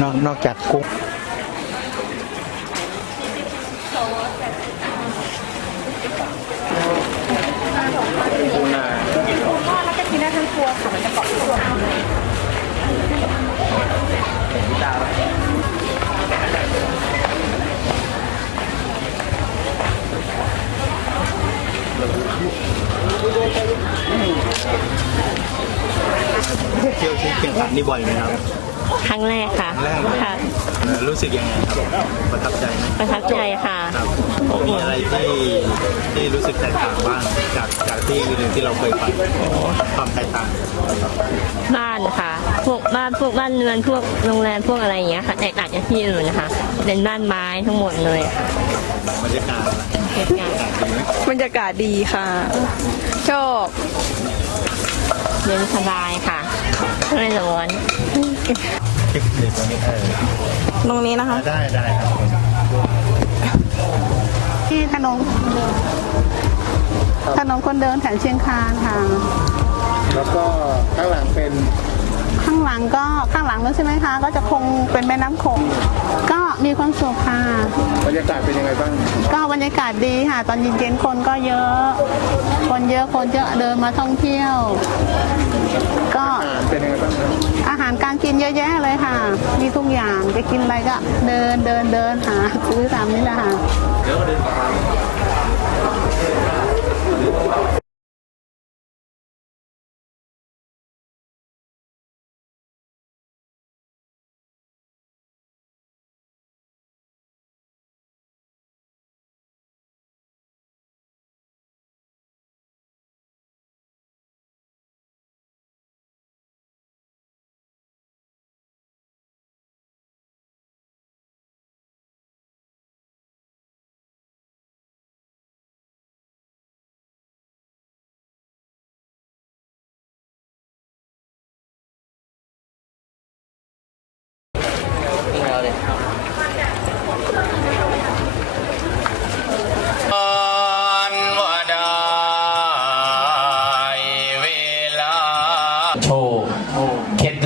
นอกนอกจากกุ้งแล้วก็กินได้ทั้งตัวค่ะมันจะเกาะที่ตัวเที่ยวเชียงคานนี่บ่อยไหมครับ ครั้งแรกค่ะครั้งแรกเลย ค่ะ เอ่อรู้สึกยังไงครับประทับใจไหมประทับใจค่ะ ครับมีอะไรที่ที่รู้สึกแตกต่างบ้างจากจากที่อื่นที่เราเคยไปความแตกต่างบ้านค่ะ พวกบ้านพวกบ้านเรือนพวกโรงแรมพวกอะไรอย่างเงี้ยค่ะแตกต่างจากที่อื่นนะคะ เป็นบ้านไม้ทั้งหมดเลยค่ะบรรยากาศล่ะเหตุการณ์ดีไหมบรรยากาศดีค่ะ ชอบเย็นสบายค่ะ ไม่ร้อนค ลิปเด็กวันนี้เออตรงนี้นะคะ ได้ได้ครับผมที่ถนนถนนคนเดินแถวเชียงคานค่ะ แล้วก็ข้างหลังเป็น ข้างหลังก็ข้างหลังนู้นใช่ไหมคะ ก็จะคงเป็นแม่น้ำโขงก็มีความสุขค่ะบรรยากาศเป็นยังไงบ้าง ก็บรรยากาศดีค่ะ ตอนเย็นๆคนก็เยอะ คนเยอะคนเยอะเดินมาท่องเที่ยว ก็เป็นยังไงบ้างครับอาหารการกินเยอะแยะเลยค่ะ มีทุกอย่างจะกินอะไรก็เดินเดินเดินหาซื้อตามนี้แหละค่ะ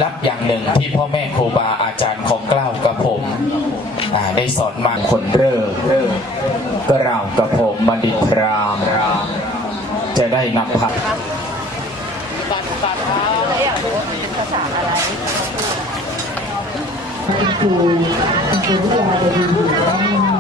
ลับอย่างหนึ่งที่พ่อแม่ครูบาอาจารย์ของเกล้าวกับผมได้สอนมาคนเร่อก็ราวกับผมบัณฑิตพรามจะได้นำพัดคุณครูคุณครูที่เราจะดูอยู่